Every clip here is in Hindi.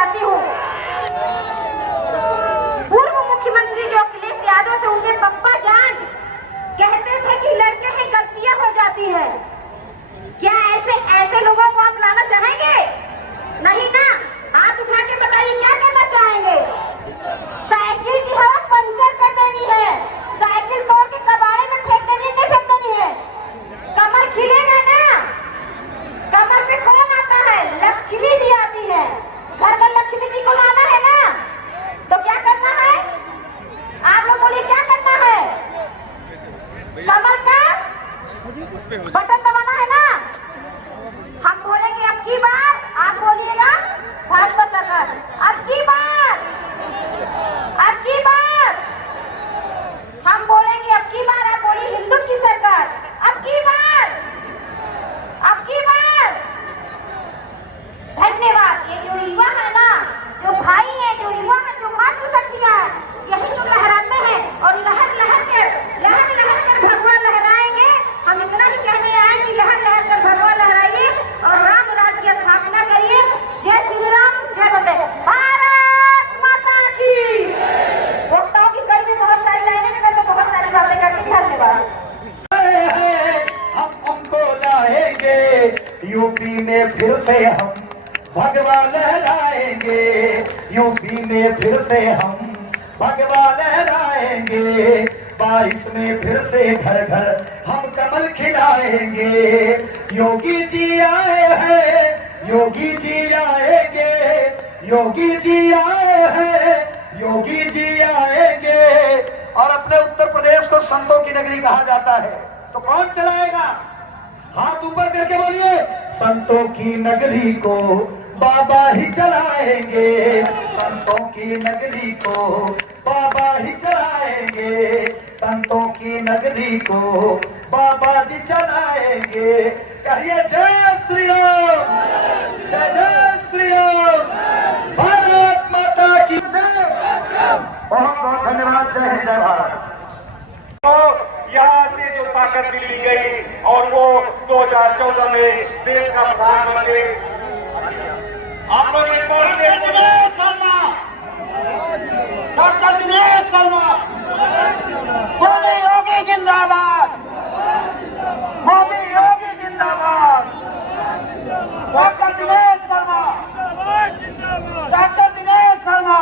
चाहती हूँ। पूर्व मुख्यमंत्री जो अखिलेश यादव थे, उनके पप्पा जान कहते थे कि लड़के हैं गलतियां हो जाती है। क्या ऐसे लोगों को आप लाना चाहेंगे? नहीं ना। हाथ उठा के बताइए क्या करना चाहेंगे? साइकिल की हवा पंचर कर देनी है, साइकिल तोड़ के कबाड़े में फेंक देनी है, नहीं फेंक देनी है। कमल खिलेगा ना। कमल पे कौन आता है? लक्ष्मी जी आती है। घर में लक्ष्मी जी को लाना है ना, तो क्या करना है? आप लोग बोलिए क्या करना है? कमल का बटन दबाना है ना। हम बोलेंगे अब की बार, आप बोलिएगा भाजपा सरकार। अब की बार हम बोलेंगे अब की बार, आप बोलिए हिंदू की सरकार। अब की बार धन्यवाद। ये जो युवा है ना, जो भाई है, जो युवा है, जो मातृशक्तियां हैं, यही तो लहराते हैं और लहर लहर कर भगवा लहराएंगे। हम इतना ही कहने आए कि लहर लहर कर भगवा लहराइए और राम राज की स्थापना करिए। जय श्री राम, जय वंदे भारत माता की। वक्ताओं की कड़ी में बहुत सारी लाइनें में मैं तो बहुत सारी बातें करती। धन्यवाद। हम उनको लाएंगे, यूपी में फिर से हम भगवा लहराएंगे। यूपी में फिर से हम भगवा लहराएंगे। 22 में फिर से घर घर हम कमल खिलाएंगे। योगी जी आए हैं, योगी जी आएंगे, योगी जी आए हैं, योगी जी आएंगे। और अपने उत्तर प्रदेश को संतों की नगरी कहा जाता है, तो कौन चलाएगा? हाथ ऊपर करके बोलिए, संतों की नगरी को बाबा ही चलाएंगे। संतों की नगरी को बाबा ही चलाएंगे। संतों की नगरी को बाबा जी चलाएंगे। कहिए जय श्री राम, जय जय श्री राम, भारत माता की जय। बहुत बहुत धन्यवाद। जय हिंद, जय भारत। तो यहाँ से जो ताकत दी गई और वो 2014 में देश का प्रधानमंत्री आप लोग एक बार डॉक्टर दिनेश शर्मा, मोदी योगी जिंदाबाद, मोदी योगी जिंदाबाद, doctor Dinesh Sharma, doctor Dinesh Sharma,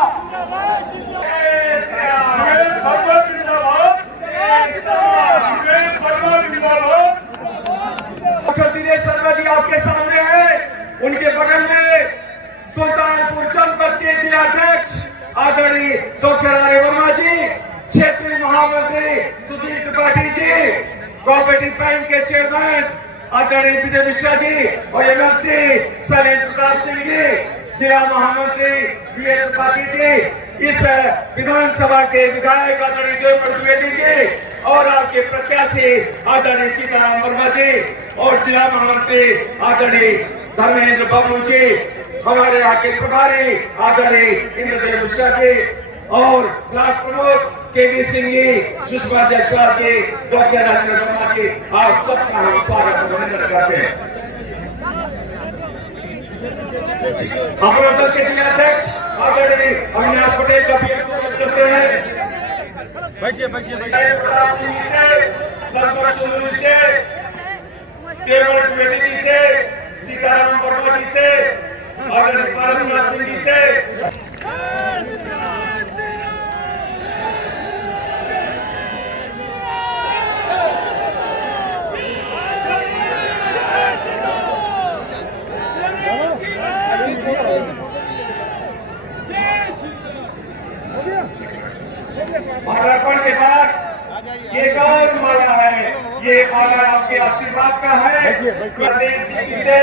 doctor Dinesh Sharma ji आपके सामने हैं। उनके बगल में सुल्तानपुर जनपद के जिलाध्यक्ष आदरणीय डॉक्टर आर्य वर्मा जी, क्षेत्रीय महामंत्री सुशील त्रिपाठी जी, कोऑपरेटिव बैंक के चेयरमैन आदरणीय विजय मिश्रा जी और एमएलसी सलीम प्रताप सिंह जी, जिला महामंत्री बी एस त्रिपाठी जी, इस विधानसभा के विधायक आदरणीय देवव्रत द्विवेदी जी और आपके प्रत्याशी आदरणीय सीताराम वर्मा जी और जिला महामंत्री आदरणीय धर्मेंद्र बबलू जी, हमारे यहाँ के प्रभारी आदरणीय इंद्रदेव मिश्रा जी और ब्लॉक प्रमुख केवी सिंह जी, सुषमा जायसवाल जी, डॉक्टर राजेंद्र वर्मा जी, आप सबका हम स्वागत अभिनंदन करते हैं। अपने दल के जिलाध्यक्ष आदरणीय अविनाश पटेल का भी स्वागत करते हैं। संतोष से, केवल द्विवेदी से, सीताराम वर्मा जी से, आदरणीय परसनाथ सिंह जी से, माल्यार्पण के बाद ये गौर माला है, ये माला आपके आशीर्वाद का है। गुरदेव सिंह जी से,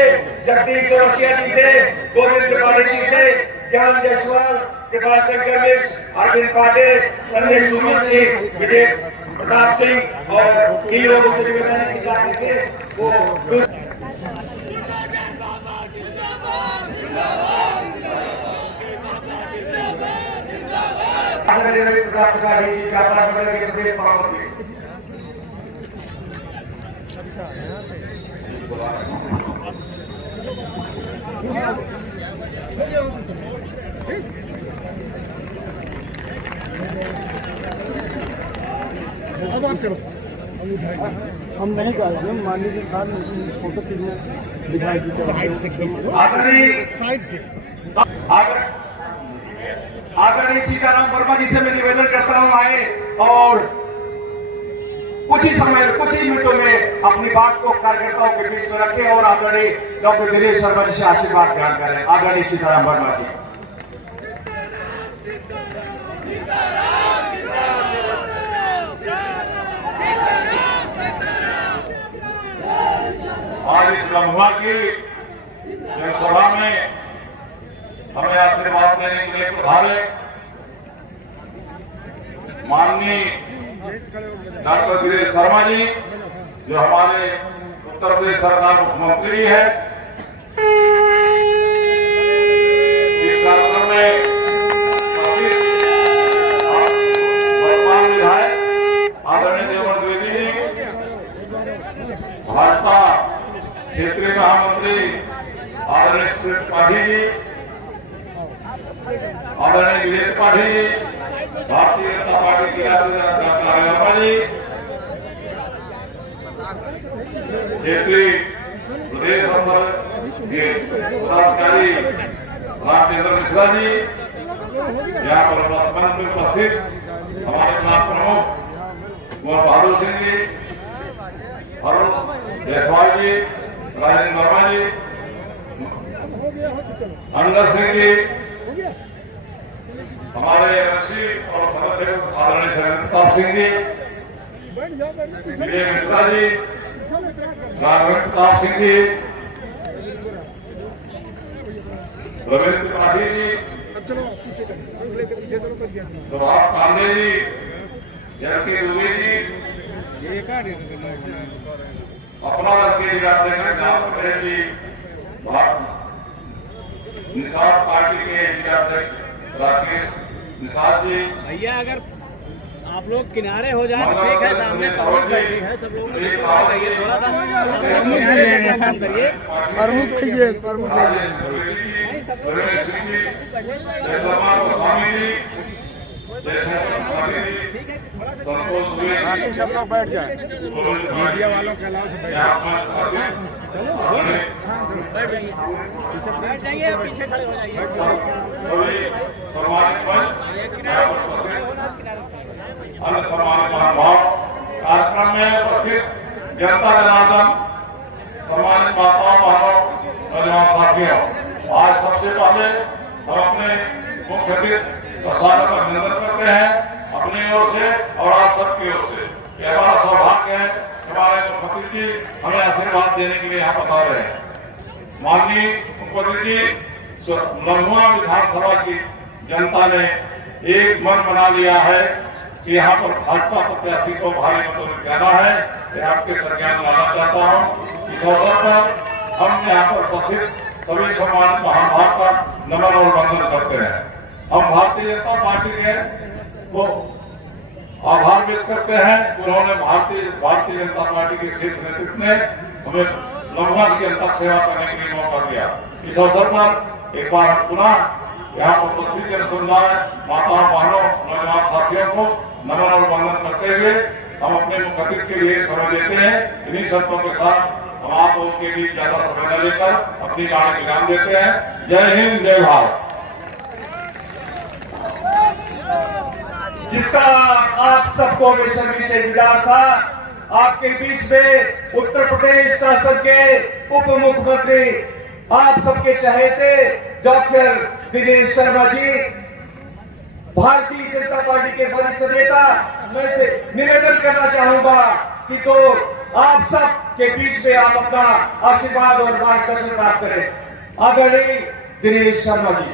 जगदीश चौरसिया जी से, गोविंद त्रिपाठी जी से, ज्ञान जायसवाल, कृपाल शंकर मिश्र, अरविंद पांडे, संजय सूर्यवंशी, विजय प्रताप सिंह और कई लोगों से निवेदन की जाती है वो अच्छा हम नहीं चाहते, माननीय जी खान फोटो खींचने दिखाई दी साइड से आदरणीय सीताराम वर्मा जी से मैं निवेदन करता हूं आए और कुछ ही मिनटों में अपनी बात को कार्यकर्ताओं के बीच में रखें और आदरणीय डॉक्टर दिनेश शर्मा जी से आशीर्वाद ग्रहण करें। आदरणीय सीताराम वर्मा जी। आज इस लम्हा की जनसभा में हमें आशीर्वाद देने के लिए पधारे माननीय डॉक्टर दिनेश शर्मा जी, जो हमारे उत्तर प्रदेश सरकार मुख्यमंत्री है। इस कार्यक्रम में वर्तमान विधायक आदरणीय देवेंद्र द्विवेदी जी, भाजपा क्षेत्रीय महामंत्री आदरणीय सुरेश पाठी जी, आदरणीय विजय पाठी जी, भारतीय जनता पार्टी की कार्यकर्ता जी, क्षेत्रीय प्रदेश पदाधिकारी रामचंद्र मिश्रा जी, यहाँ पर मंच में उपस्थित हमारे क्लास प्रमुख कुंवर बहादुर सिंह जी, अरुण जायसवाल जी, राजेंद्र वर्मा जी, अंदर सिंह जी, हमारे एमसी और संरक्षक आदरणीय शैलेंद्र प्रताप सिंह जी, विजय मिश्रा जी, राघवेंद्र प्रताप सिंह जी, रविंद्र पाठी जी, प्रभात पांडे जी, जयंती दुबे जी, अपना लड़के जी, निषाद पार्टी के जिलाध्यक्ष राकेश निषाद जी। भैया अगर आप लोग किनारे हो जाए तो ठीक है, सामने पब्लिक बैठी है, सब लोग करिए, थोड़ा सा काम करिए। प्रमुख संतोष दुबे, सब लोग बैठ जाए, मीडिया वालों के अलावा बैठ जाइए, पीछे खड़े हो जाइए। सभी सम्मानित मंच, अन्य सम्मानित महानुभाव, कार्यक्रम में उपस्थित जनता जनार्दन, सम्मानित माताओं बहनों नौजवान साथियों, आज सबसे पहले हम अपने मुख्य अतिथि का स्वागत अभिनंदन करते हैं अपनी ओर से और आप सबकी ओर से। यह हमारा सौभाग्य है, हमारे मुख्यमंत्री जी हमें आशीर्वाद देने के लिए यहाँ बता रहे हैं। माननीय मुख्यमंत्री जी, लम्हा विधानसभा की जनता ने एक मन बना लिया है कि यहाँ पर भाजपा प्रत्याशी को भारी मतों में कहना है। यह आपके संज्ञान लाना चाहता हूँ। इस अवसर पर हम यहाँ पर उपस्थित सभी सम्मानित महानुभाव का नमन और वंदन करते हैं। हम भारतीय जनता पार्टी के को आभार व्यक्त करते हैं, उन्होंने भारतीय जनता पार्टी के शीर्ष नेतृत्व ने हमें लम्हा की जनता सेवा करने के लिए मौका दिया। इस अवसर पर एक बार हम पुनः यहाँ पर उपस्थित जन समुदाय, माताओं बहनों नौजवान साथियों को नमन और वंदन करते हुए हम अपने मुख्य अतिथि के लिए समय देते हैं। इन्हीं शर्तों के साथ हम आप लोगों के लिए ज्यादा समय न लेकर अपनी गाड़ी विराम देते हैं। जय हिंद, जय भारत। जिसका आप सबको बेसब्री से इंतजार था, आपके बीच में उत्तर प्रदेश शासन के उप मुख्यमंत्री, आप सबके चहेते डॉक्टर दिनेश शर्मा जी, भारतीय जनता पार्टी के वरिष्ठ नेता। मैं से निवेदन करना चाहूंगा कि तो आप सब के बीच में आप अपना आशीर्वाद और मार्गदर्शन प्राप्त करें। आदरणीय दिनेश शर्मा जी।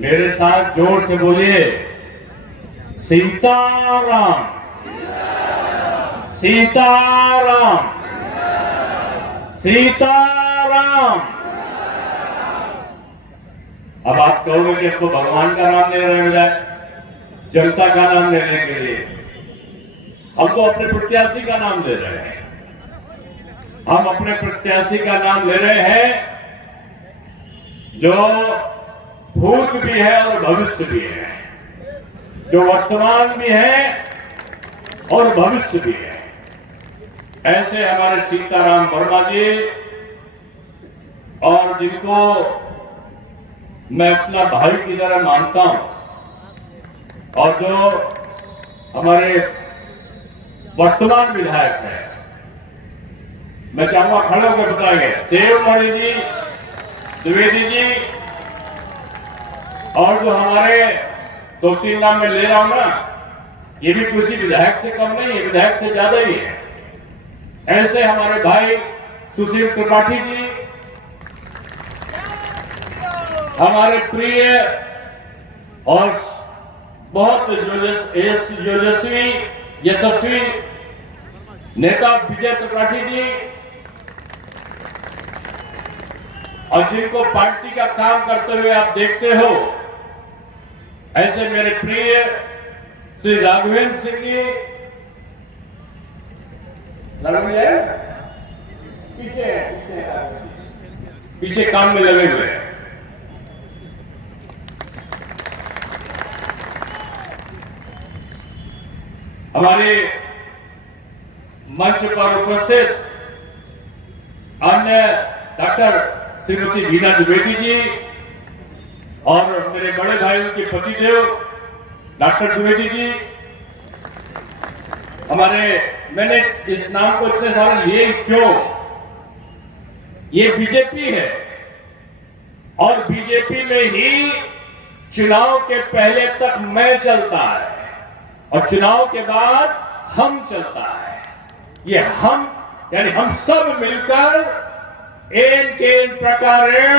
मेरे साथ जोर से बोलिए, सीताराम, सीताराम, सीताराम। अब आप कहोगे कि आपको भगवान का नाम ले रहे हो जाए, जनता का नाम लेने के लिए। हम तो अपने प्रत्याशी का नाम ले रहे हैं। हम अपने प्रत्याशी का नाम ले रहे हैं जो भूत भी है और भविष्य भी है, जो वर्तमान भी है और भविष्य भी है। ऐसे हमारे सीताराम वर्मा जी, और जिनको मैं अपना भाई की तरह मानता हूं, और जो हमारे वर्तमान विधायक हैं, मैं चाहूंगा खड़े होकर बताएंगे, देवमणि जी, द्विवेदी जी, और जो हमारे 2-3 नाम में ले रहा हूं ना, ये भी किसी विधायक से कम नहीं है, विधायक से ज्यादा ही है। ऐसे हमारे भाई सुशील त्रिपाठी जी, हमारे प्रिय और बहुत यशस्वी नेता विजय त्रिपाठी जी, और जिनको पार्टी का काम करते हुए आप देखते हो, ऐसे मेरे प्रिय श्री राघवेंद्र सिंह जी, पीछे काम में लगे हुए हैं। हमारे मंच पर उपस्थित अन्य डॉक्टर श्रीमती वीणा द्विवेदी जी, और मेरे बड़े भाई उनके पतिदेव डॉक्टर द्विवेदी जी, मैंने इस नाम को इतने सारे लिए क्यों, ये बीजेपी है, और बीजेपी में ही चुनाव के पहले तक मैं चलता है और चुनाव के बाद हम चलता है। ये हम यानी हम सब मिलकर एन के इन प्रकारेण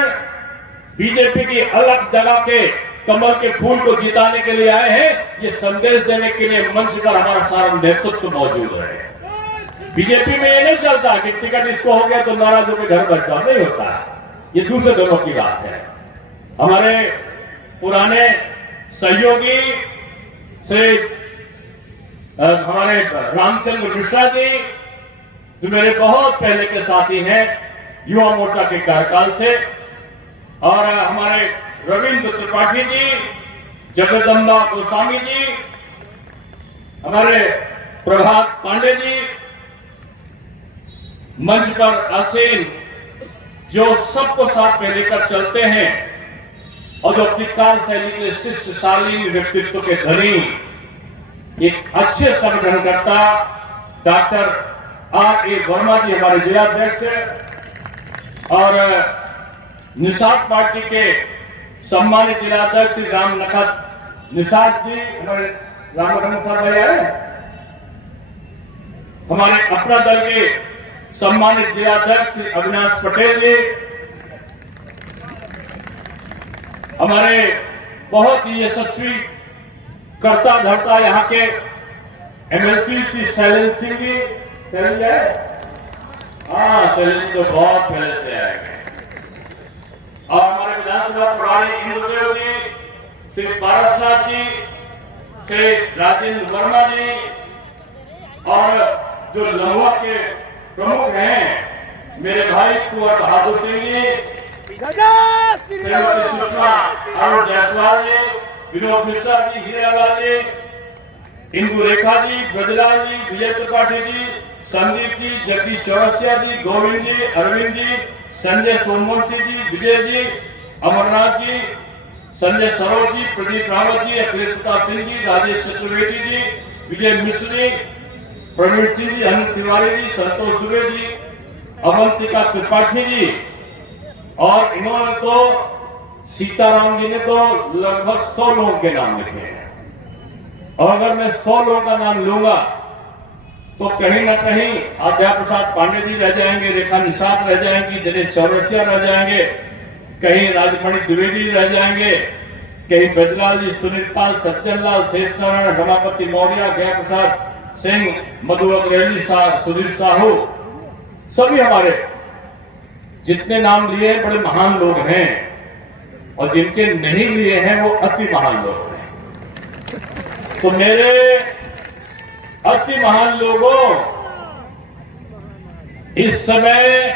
बीजेपी की अलग जगह के कमल के फूल को जिताने के लिए आए हैं। ये संदेश देने के लिए मंच पर हमारा सारा नेतृत्व मौजूद है। बीजेपी में ये नहीं चलता कि टिकट इसको हो गया तो नाराज होकर घर बैठ जाओ, नहीं होता है। ये दूसरे दोनों की बात है। हमारे पुराने सहयोगी श्री हमारे रामचंद्र मिश्रा जी, जो मेरे बहुत पहले के साथी हैं युवा मोर्चा के कार्यकाल से, और हमारे रविंद्र त्रिपाठी जी, जगदम्बा गोस्वामी जी, हमारे प्रभात पांडे जी, मंच पर आसीन, जो सबको साथ में लेकर चलते हैं और जो अपनी कार्यशैली के शिष्ट शालीन व्यक्तित्व के धनी एक अच्छे संगठनकर्ता डॉक्टर R.A. वर्मा जी हमारे जिलाध्यक्ष, और निषाद पार्टी के सम्मानित जिलाध्यक्ष श्री राम नखत निषाद जी, हमारे राम नखत साहब भाई आए, हमारे अपना दल के सम्मानित जिलाध्यक्ष श्री अविनाश पटेल जी, हमारे बहुत ही यशस्वी करता धरता यहाँ के MLC श्री शैलेंद्र सिंह जी, शैलेंद्र है, हाँ शैलेंद्र तो बहुत पहले से आएंगे, और हमारे विधानसभा प्रभारी इंद्रदेव जी, श्री पारसनाथ जी, श्री राजेंद्र वर्मा जी, और जो लहुआ के प्रमुख हैं मेरे भाई कुंवर बहादुर सिंह जी, सुषमा अरुण जायसवाल जी, विनोद मिश्रा जी, हीरालाल जी, इंदु रेखा जी, ब्रजलाल जी, विजय त्रिपाठी जी, संदीप जी, जगदीश चौरसिया जी, गोविंद जी, अरविंद जी, संजय सोमवंशी जी, विजय जी, अमरनाथ जी, संजय सरोज जी, प्रदीप रावत जी, अखिलेश प्रताप सिंह जी, राजेश चतुर्वेदी जी, विजय मिश्र जी, प्रवीण सिंह जी, अनिल तिवारी जी, संतोष दुबे जी, अवंतिका त्रिपाठी जी, और इन्होंने तो सीताराम जी ने तो लगभग 100 लोगों के नाम लिखे हैं, और अगर मैं 100 लोगों का नाम लूंगा तो कहीं ना कहीं आद्या प्रसाद पांडे जी रह जाएंगे, रेखा निषाद रह जाएंगी, दिनेश चौरसिया रह जाएंगे, कहीं राजमणि द्विवेदी रह जाएंगे, कहीं ब्रजलाल जी, सुनील पाल, सज्जन लाल, शेष नारायण, रमापति मौर्य, गया प्रसाद सिंह, मधु अग्रवाल, सुधीर साहू, सभी हमारे जितने नाम लिए बड़े महान लोग हैं, और जिनके नहीं लिए हैं वो अति महान लोग हैं। तो मेरे अति महान लोगों, इस समय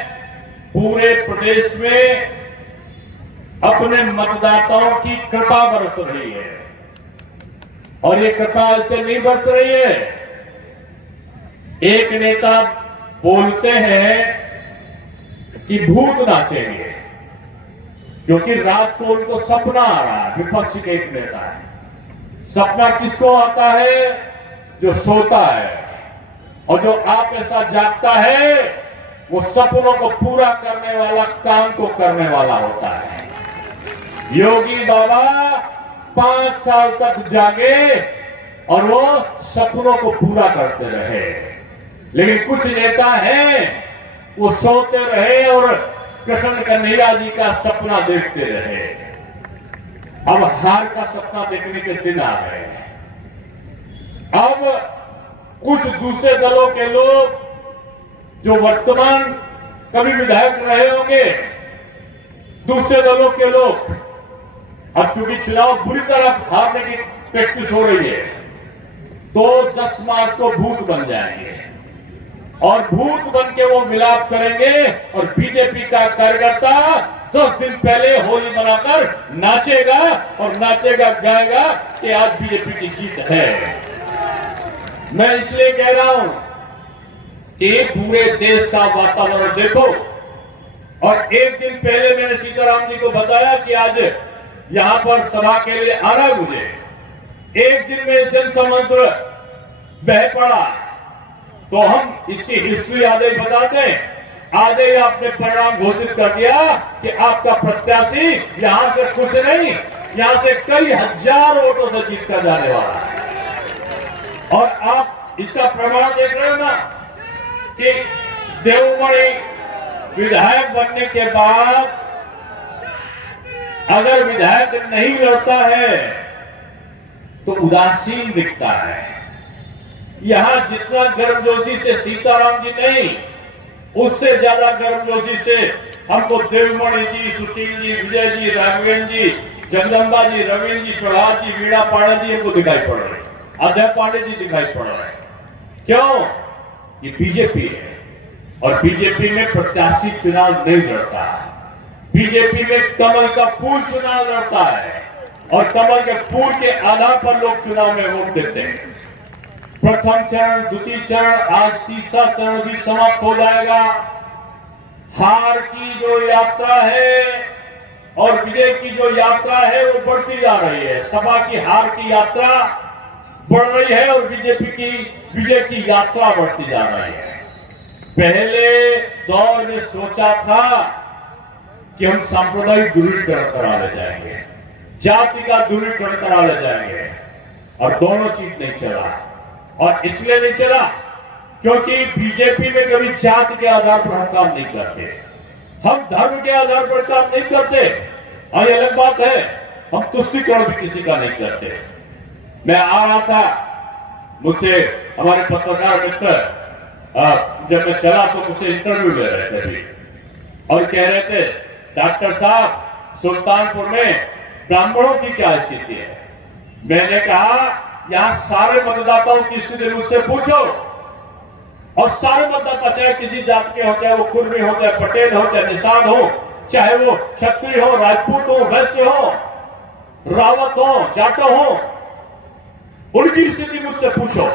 पूरे प्रदेश में अपने मतदाताओं की कृपा बरस रही है, और ये कृपा ऐसे नहीं बरस रही है। एक नेता बोलते हैं कि भूत नाचेंगे, क्योंकि रात को उनको सपना आ रहा है। विपक्ष के एक नेता है, सपना किसको आता है? जो सोता है, और जो आप ऐसा जागता है वो सपनों को पूरा करने वाला, काम को करने वाला होता है। योगी बाबा 5 साल तक जागे और वो सपनों को पूरा करते रहे, लेकिन कुछ नेता हैं वो सोते रहे और कृष्ण कन्हैया जी का सपना देखते रहे। अब हार का सपना देखने के दिन आ गए। अब कुछ दूसरे दलों के लोग जो वर्तमान कभी विधायक रहे होंगे, दूसरे दलों के लोग, अब चूंकि चुनाव बुरी तरह हारने की प्रैक्टिस हो रही है, तो 10 मार्च को भूत बन जाएंगे, और भूत बन के वो मिलाप करेंगे, और बीजेपी का कार्यकर्ता 10 दिन पहले होली मनाकर नाचेगा, और नाचेगा गाएगा कि आज बीजेपी की जीत है। मैं इसलिए कह रहा हूं कि पूरे देश का वातावरण देखो, और एक दिन पहले मैंने सीताराम जी को बताया कि आज यहां पर सभा के लिए आना मुझे, एक दिन में जनसमुद्र बह पड़ा, तो हम इसकी हिस्ट्री आधे बताते हैं। आधे ही आपने परिणाम घोषित कर दिया कि आपका प्रत्याशी यहां से कुछ नहीं, यहां से कई हजार वोटों से जीत कर जाने वाला है। और आप इसका प्रमाण देख रहे हो ना कि देवमणि विधायक बनने के बाद अगर विधायक नहीं लड़ता है तो उदासीन दिखता है। यहां जितना गर्मजोशी से सीताराम जी नहीं, उससे ज्यादा गर्मजोशी से हमको देवमणि जी, सुशील जी, विजय जी, राघवेंद्र जी, जगदम्बा जी, रविंद्र जी, प्रहलाद जी, वीणा पांडे जी हमको दिखाई पड़ रहे, अजय पांडे जी दिखाई पड़ रहे हैं। क्यों? ये बीजेपी है, और बीजेपी में प्रत्याशी चुनाव नहीं लड़ता। बीजेपी में कमल का फूल चुनाव लड़ता है, और कमल के फूल के आधार पर लोग चुनाव में वोट देते हैं। प्रथम चरण, द्वितीय चरण, आज तीसरा चरण भी समाप्त हो जाएगा। हार की जो यात्रा है और विजय की जो यात्रा है वो बढ़ती जा रही है। सपा की हार की यात्रा बढ़ रही है और बीजेपी की विजय की यात्रा बढ़ती जा रही है। पहले दौर में सोचा था कि हम सांप्रदायिक ध्रुवीकरण करा ले जाएंगे, जाति का ध्रुवीकरण करा ले जाएंगे, और दोनों चीज नहीं चला। और इसलिए नहीं चला क्योंकि बीजेपी में कभी जाति के आधार पर हम काम नहीं करते, हम धर्म के आधार पर काम नहीं करते। और ये अलग बात है, हम तुष्टिकरण भी किसी का नहीं करते। मैं आ रहा था, मुझसे हमारे पत्रकार मित्र जब मैं चला तो मुझसे इंटरव्यू ले रहे थे अभी, और कह रहे थे डॉक्टर साहब सुल्तानपुर में ब्राह्मणों की क्या स्थिति है। मैंने कहा यहां सारे मतदाताओं की स्थिति मुझसे पूछो, और सारे मतदाता चाहे किसी जात के हो, चाहे वो कुर्मी हो, चाहे पटेल हो, चाहे निषाद हो, चाहे वो क्षत्रिय हो, राजपूत हो, वैश्य हो, रावत हो, जाटो हो, उनकी स्थिति मुझसे पूछो।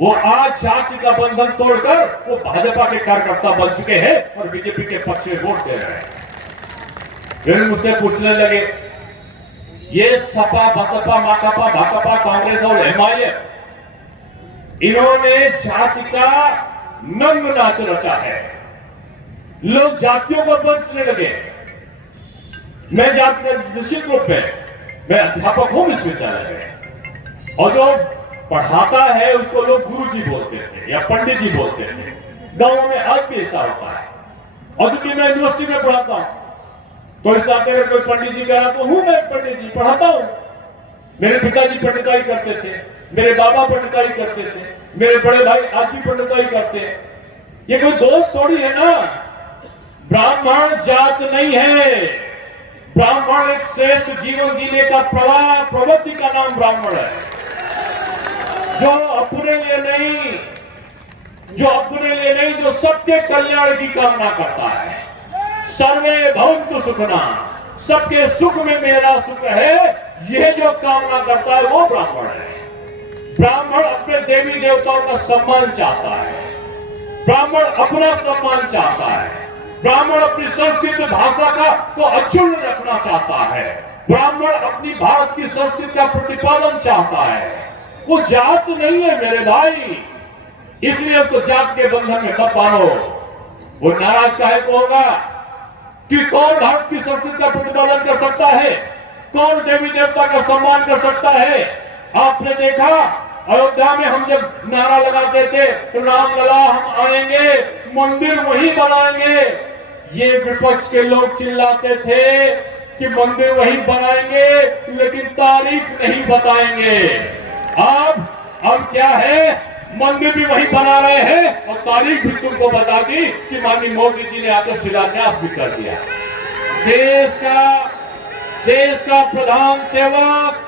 वो आज जाति का बंधन तोड़कर वो भाजपा के कार्यकर्ता बन चुके हैं और बीजेपी के पक्ष में वोट दे रहे हैं। फिर मुझसे पूछने लगे ये सपा, बसपा, माकपा, भाकपा, कांग्रेस और एमआईएम, इन्होंने जाति का नंग नाच रचा है। लोग जातियों को बचने लगे। मैं जाति का निश्चित रूप में मैं अध्यापक हूं विश्वविद्यालय में, और जो पढ़ाता है उसको लोग गुरु जी बोलते थे या पंडित जी बोलते थे। गांव में आज भी ऐसा होता है। और क्योंकि मैं यूनिवर्सिटी में पढ़ाता हूं तो इस नाते अगर कोई पंडित जी कहा तो हूं मैं पंडित जी, पढ़ाता हूं। मेरे पिताजी पंडिताई करते थे, मेरे बाबा पंडिताई करते थे, मेरे बड़े भाई आज भी पंडिताई करते हैं। ये कोई दोस्त थोड़ी है ना। ब्राह्मण जात नहीं है, ब्राह्मण एक श्रेष्ठ जीवन जीने का प्रवाह, प्रवृत्ति का नाम ब्राह्मण है। जो अपने लिए नहीं, जो सबके कल्याण की कामना करता है। सर्वे भवन्तु सुखिनः, सबके सुख में मेरा सुख है, यह जो कामना करता है वो ब्राह्मण है। ब्राह्मण अपने देवी देवताओं का सम्मान चाहता है, ब्राह्मण अपना सम्मान चाहता है, ब्राह्मण अपनी संस्कृत भाषा का को अक्षुण्ण रखना चाहता है, ब्राह्मण अपनी भारत की संस्कृति का प्रतिपादन चाहता है। वो जात नहीं है मेरे भाई, इसलिए उसको जात के बंधन में मत बांधो। वो नाराज काहे को होगा कि कौन भारत की संस्कृति का प्रतिपादन कर सकता है, कौन देवी देवता का सम्मान कर सकता है। आपने देखा अयोध्या में हम जब नारा लगाते थे तो रामलला हम आएंगे, मंदिर वहीं बनाएंगे, ये विपक्ष के लोग चिल्लाते थे कि मंदिर वहीं बनाएंगे लेकिन तारीख नहीं बताएंगे। अब क्या है, मंदिर भी वहीं बना रहे हैं और तारीख भी तुमको बता दी कि माननीय मोदी जी ने आकर शिलान्यास भी कर दिया। देश का प्रधान सेवक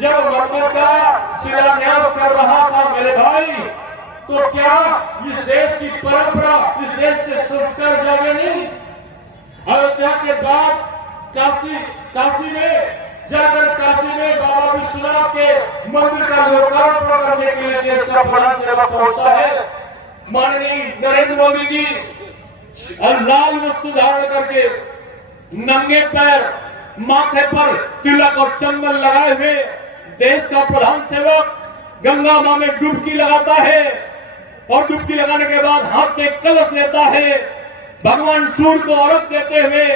जब मंदिर का शिलान्यास कर रहा था मेरे भाई, तो क्या इस देश की परंपरा, इस देश के संस्कार जागे नहीं? अयोध्या के बाद काशी में जाकर काशी में बाबा विश्वनाथ के मंदिर का लोकार्पण करने के लिए देश का प्रधान सेवक पहुंचता है। माननीय नरेंद्र मोदी जी लाल वस्त्र धारण करके नंगे पैर माथे पर तिलक और चंदन लगाए हुए देश का प्रधान सेवक गंगा मां में डुबकी लगाता है और डुबकी लगाने के बाद हाथ में कलश लेता है, भगवान सूर्य को अर्घ्य देते हुए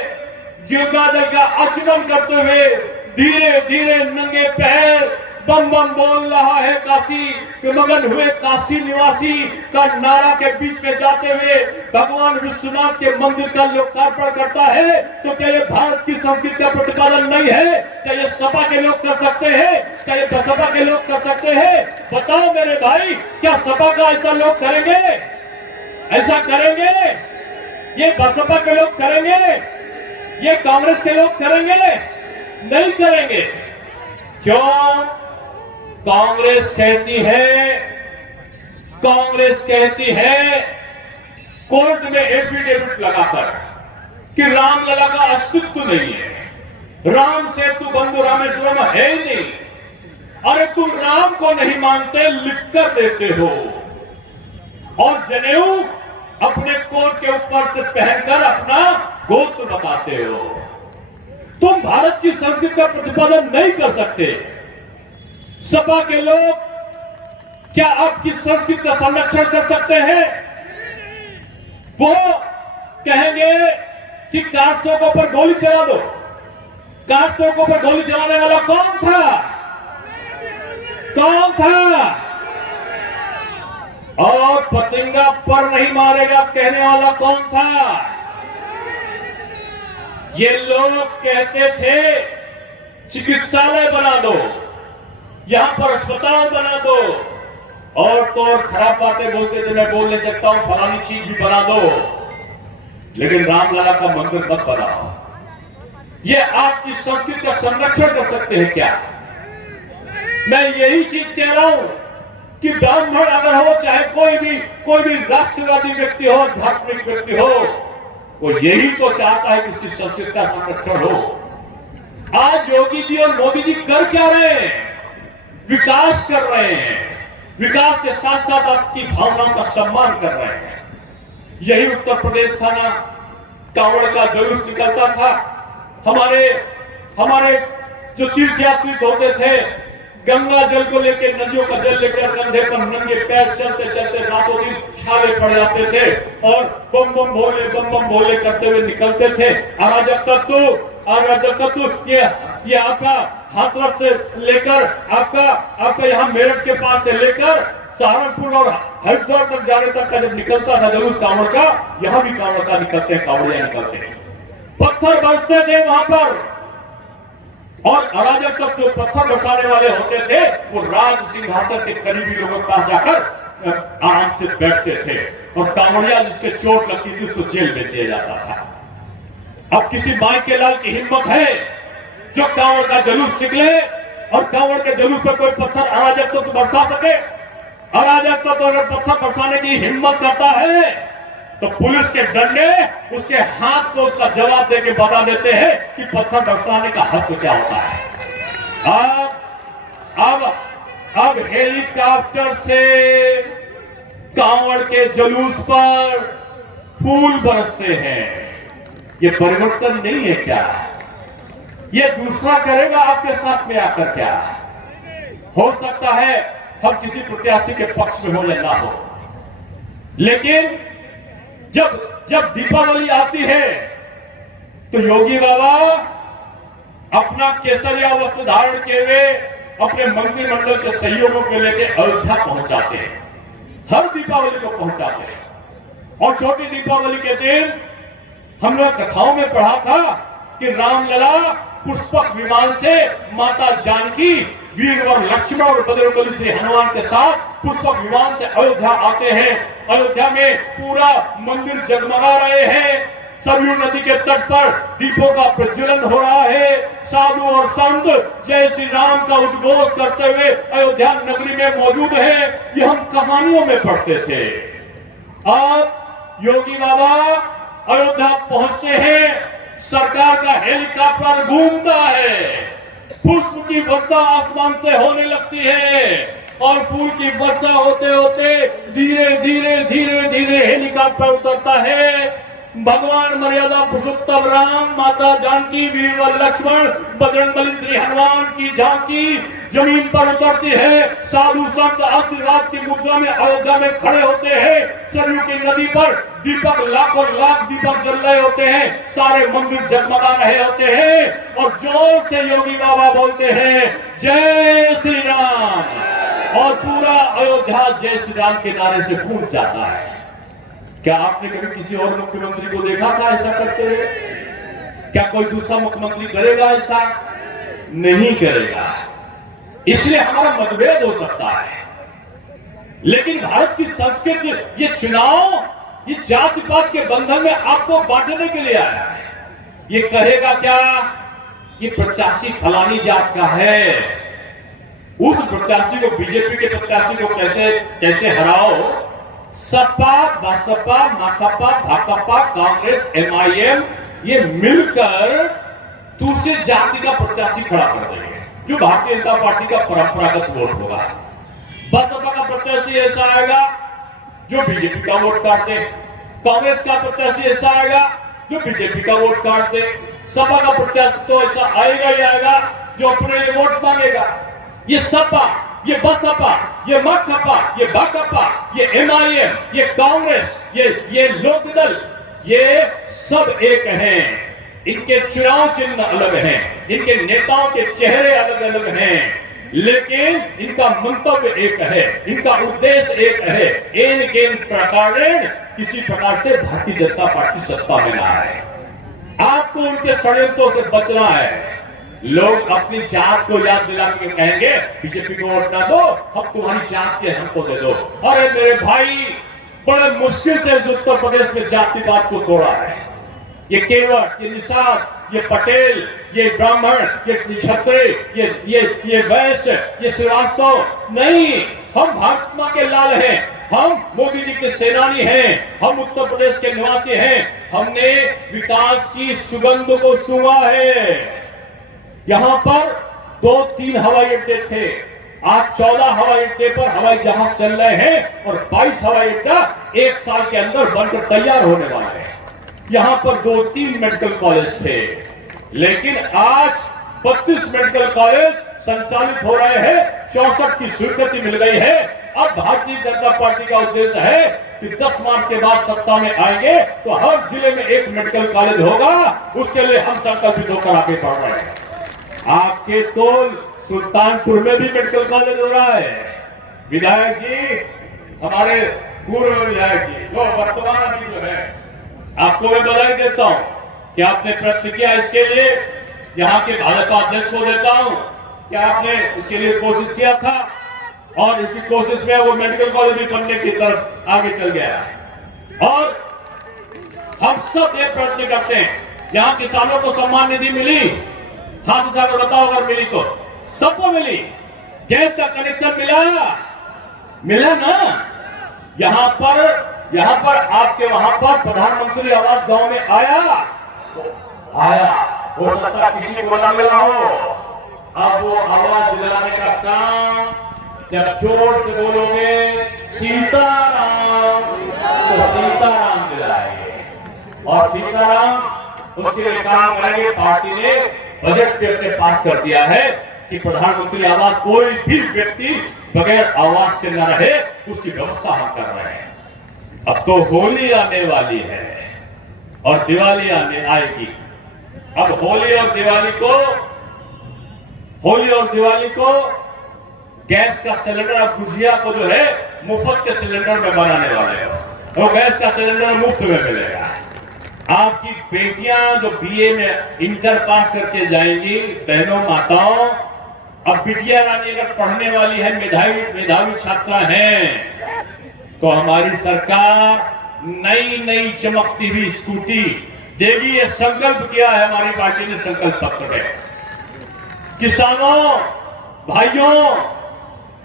गंगा जल का आचमन करते हुए धीरे धीरे नंगे पैर बम बम बोल रहा है काशी के मगन हुए काशी निवासी का नारा के बीच में जाते हुए भगवान विश्वनाथ के मंदिर का लोकार्पण करता है। तो क्या ये भारत की संस्कृति का प्रतिपादन नहीं है? क्या ये सपा के लोग कर सकते हैं? क्या ये बसपा के लोग कर सकते हैं? बताओ मेरे भाई, क्या सपा का ऐसा लोग करेंगे? ऐसा करेंगे? ये बसपा के लोग करेंगे? ये कांग्रेस के लोग करेंगे? नहीं करेंगे। क्यों? कांग्रेस कहती है कोर्ट में एफिडेविट लगाकर कि रामलला का अस्तित्व नहीं है, राम सेतु बंधु रामेश्वरम है ही नहीं। अरे तुम राम को नहीं मानते, लिखकर देते हो और जनेऊ अपने कोट के ऊपर से पहनकर अपना गोत्र बताते हो। तुम भारत की संस्कृति का प्रतिपादन नहीं कर सकते। सपा के लोग क्या आपकी संस्कृति का संरक्षण कर सकते हैं? वो कहेंगे कि कास्टों के ऊपर गोली चला दो। कास्टों के ऊपर गोली चलाने वाला कौन था? और पतंगा पर नहीं मारेगा कहने वाला कौन था? ये लोग कहते थे चिकित्सालय बना दो, यहां पर अस्पताल बना दो, और तो और खराब बातें बोलते थे, मैं बोल नहीं सकता हूं, फलानी चीज भी बना दो, लेकिन रामलला का मंदिर मत बनाओ। ये आपकी संस्कृति का संरक्षण कर सकते हैं क्या? मैं यही चीज कह रहा हूं कि ब्राह्मण अगर हो, चाहे कोई भी राष्ट्रवादी व्यक्ति हो, धार्मिक व्यक्ति हो, वो यही तो चाहता है कि उसकी संस्कृति का संरक्षण हो। आज योगी जी और मोदी जी कर क्या रहे हैं? विकास कर रहे हैं। विकास के साथ साथ आपकी भावनाओं का सम्मान कर रहे हैं। यही उत्तर प्रदेश था ना, कांवड़ का जुलूस निकलता था। हमारे जो तीर्थयात्री होते थे, गंगा जल को लेकर, नदियों का जल लेकर कंधे पर नंगे पैर चलते चलते रातों दिन छाले पड़ जाते थे और बम बम भोले करते हुए निकलते थे। अराजक तत्व ये आपका हाथरस से लेकर आपका यहाँ मेरठ के पास से लेकर सहारनपुर और हरिद्वार तक जाने तक का जब निकलता था जुलूस कांवड़ का, यहाँ भी कांवड़ का निकलते हैं, कांवड़िया निकलते हैं, पत्थर बरसते थे वहां पर। और अराजक तक जो पत्थर बरसाने वाले होते थे वो राज सिंहासन के करीबी लोगों के पास जाकर आराम से बैठते थे, और कांवड़िया जिसके चोट लगती थी उसको जेल में दिया जाता था। अब किसी माई के लाल की हिम्मत है जो कांवड़ का जुलूस निकले और कांवड़ के जुलूस पर कोई पत्थर अराजक तो बरसा सके। अराजक तो अगर पत्थर बरसाने की हिम्मत करता है तो पुलिस के डंडे उसके हाथ को उसका जवाब देके बता देते हैं कि पत्थर बरसाने का हक क्या होता है। अब हेलीकॉप्टर से कांवड़ के जुलूस पर फूल बरसते हैं। ये परिवर्तन नहीं है क्या? ये दूसरा करेगा आपके साथ में आकर क्या? हो सकता है हम किसी प्रत्याशी के पक्ष में हो या ना हो, लेकिन जब दीपावली आती है तो योगी बाबा अपना केसरिया वस्त्र धारण किए हुए अपने मंत्रिमंडल के सहयोगों को लेकर अयोध्या पहुंचाते हैं। हर दीपावली को पहुंचाते हैं। और छोटी दीपावली के दिन हमने कथाओं में पढ़ा था कि रामलला पुष्पक विमान से माता जानकी, वीरवर लक्ष्मण और बजरंगबली श्री हनुमान के साथ पुष्पक विमान से अयोध्या आते हैं। अयोध्या में पूरा मंदिर जगमगा रहे हैं। सरयू नदी के तट पर दीपों का प्रज्वलन हो रहा है। साधु और संत जय श्री राम का उद्घोष करते हुए अयोध्या नगरी में मौजूद हैं। ये हम कहानियों में पढ़ते थे। अब योगी बाबा अयोध्या पहुंचते हैं। सरकार का हेलीकॉप्टर घूमता है। पुष्प की वर्षा आसमान से होने लगती है और फूल की वर्षा होते होते धीरे धीरे धीरे धीरे हेलीकॉप्टर उतरता है। भगवान मर्यादा पुरुषोत्तम राम, माता जानकी, वीरवर लक्ष्मण, बजरंगबली श्री हनुमान की झांकी जमीन पर उतरती है। साधु संत आशीर्वाद की मुद्रा में अयोध्या में खड़े होते हैं। सरयू की नदी पर दीपक लाखों लाख दीपक जल रहे होते हैं। सारे मंदिर जगमगा रहे होते हैं और जोर से योगी बाबा बोलते हैं जय श्री राम, और पूरा अयोध्या जय श्री राम के नारे से गूंज जाता है। क्या आपने कभी किसी और मुख्यमंत्री को देखा था ऐसा करते हुए? क्या कोई दूसरा मुख्यमंत्री करेगा ऐसा? नहीं करेगा। इसलिए हमारा मतभेद हो सकता है, लेकिन भारत की संस्कृति ये चुनाव, ये जाति पात के बंधन में आपको बांटने के लिए आया है। ये कहेगा क्या कि प्रत्याशी फलानी जात का है, उस प्रत्याशी को, बीजेपी के प्रत्याशी को कैसे हराओ। सपा, बसपा, माकपा, भाकपा, कांग्रेस, MIM ये मिलकर दूसरे जाति का प्रत्याशी खड़ा कर देंगे जो भारतीय जनता पार्टी का परंपरागत वोट होगा। बसपा का प्रत्याशी ऐसा आएगा जो बीजेपी का वोट काट दे। कांग्रेस का प्रत्याशी ऐसा आएगा जो बीजेपी का वोट काट दे। सपा का प्रत्याशी तो ऐसा आएगा ही आएगा जो अपने लिए वोट मांगेगा। ये सपा, ये बसपा, ये माकपा, ये भाकपा, ये MIM, ये कांग्रेस, ये लोकदल, ये सब एक हैं। इनके चुनाव चिन्ह अलग हैं, इनके नेताओं के चेहरे अलग अलग हैं, लेकिन इनका मंतव्य एक है, इनका उद्देश्य एक है। इनके प्रकार किसी प्रकार से भारतीय जनता पार्टी सत्ता में ना आए। आपको उनके षड्यंत्रों से बचना है। लोग अपनी जात को याद दिला के कहेंगे बीजेपी को वोट ना दो, हम तुम्हारी जात के हमको दे दो। अरे मेरे भाई, बड़े मुश्किल से इस उत्तर प्रदेश में जातिवाद को तोड़ा है। ये केवट, ये निषाद, ये पटेल, ये ब्राह्मण, ये क्षत्रिय, ये वैश्य, ये श्रीवास्तव नहीं, हम भारत मां के लाल हैं, हम मोदी जी के सेनानी हैं, हम उत्तर प्रदेश के निवासी हैं। हमने विकास की सुगंध को सूंघा है। यहां पर 2-3 हवाई अड्डे थे, आज 14 हवाई अड्डे पर हवाई जहाज चल रहे हैं और 22 हवाई अड्डा 1 साल के अंदर बनकर तैयार होने वाले हैं। यहां पर 2-3 मेडिकल कॉलेज थे, लेकिन आज 32 मेडिकल कॉलेज संचालित हो रहे हैं। 64 की स्वीकृति मिल गई है। अब भारतीय जनता पार्टी का उद्देश्य है कि 10 मार्च के बाद सत्ता में आएंगे तो हर जिले में 1 मेडिकल कॉलेज होगा। उसके लिए हम संकल्पित होकर आगे बढ़ रहे हैं। आपके तो सुल्तानपुर में भी मेडिकल कॉलेज हो रहा है। विधायक जी, हमारे पूर्व विधायक जी, जो वर्तमान अभी जो है, आपको मैं बधाई देता हूं कि आपने प्रयत्न किया इसके लिए। यहाँ के भाजपा अध्यक्ष को देता हूं कि आपने इसके लिए कोशिश किया था और इसी कोशिश में वो मेडिकल कॉलेज भी बनने की तरफ आगे चल गया। और हम सब ये प्रयत्न करते हैं। यहाँ किसानों को सम्मान निधि मिली, हाथ उठाकर बताओ अगर मिली तो। सबको मिली, गैस का कनेक्शन मिला ना। यहां पर आपके वहां पर प्रधानमंत्री आवास गांव में आया, हो सकता किसी को ना मिला हो। अब वो आवाज दिलाने का काम जब जोर से बोलोगे सीताराम तो सीताराम दिलाएंगे, और सीताराम उसके लिए काम करेंगे। पार्टी ने बजट पे अपने पास कर दिया है कि प्रधानमंत्री आवास कोई भी व्यक्ति बगैर आवास के न रहे, उसकी व्यवस्था हम कर रहे हैं। अब तो होली आने वाली है और दिवाली आएगी। अब होली और दिवाली को गैस का सिलेंडर, अब गुजिया को जो है मुफ्त के सिलेंडर में बनाने वाले हो, तो गैस का सिलेंडर मुफ्त में मिलेगा। आपकी बेटियां जो बीए में इंटर पास करके जाएंगी, बहनों माताओं, अब बिटिया रानी अगर पढ़ने वाली है, मेधावी छात्रा हैं, तो हमारी सरकार नई चमकती हुई स्कूटी देगी। ये संकल्प किया है हमारी पार्टी ने संकल्प पत्र में। किसानों भाइयों,